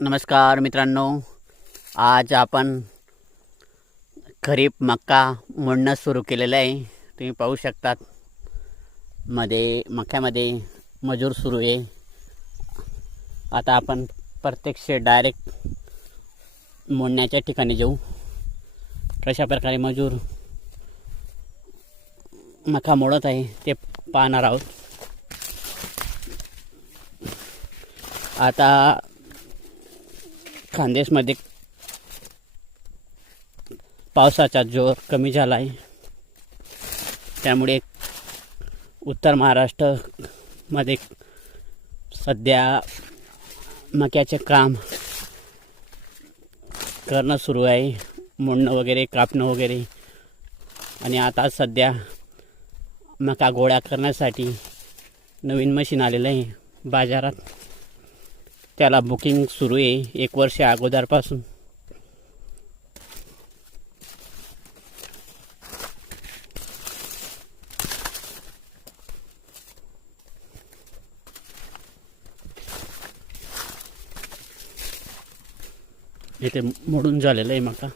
नमस्कार मित्रांनो, आज आपण खरीप मका मोडणं सुरू केलेलं आहे. तुम्ही पाहू शकतात मध्ये मक्यामध्ये मजूर सुरू आहे. आता आपण प्रत्यक्ष डायरेक्ट मोडण्याच्या ठिकाणी जाऊ. कशा प्रकारे मजूर मका मोडत आहे ते पाहणार आहोत. आता खानदेशमध्ये पावसाचा जोर कमी झाला आहे, त्यामुळे उत्तर महाराष्ट्रामध्ये सध्या मक्याचे काम करणं सुरू आहे, मोडणं वगैरे, कापणं वगैरे. आणि आता सध्या मका गोळा करण्यासाठी नवीन मशीन आलेलं आहे बाजारात. त्याला बुकिंग सुरू आहे 1 वर्ष अगोदरपासून. इथे मोडून झालेलं आहे मका.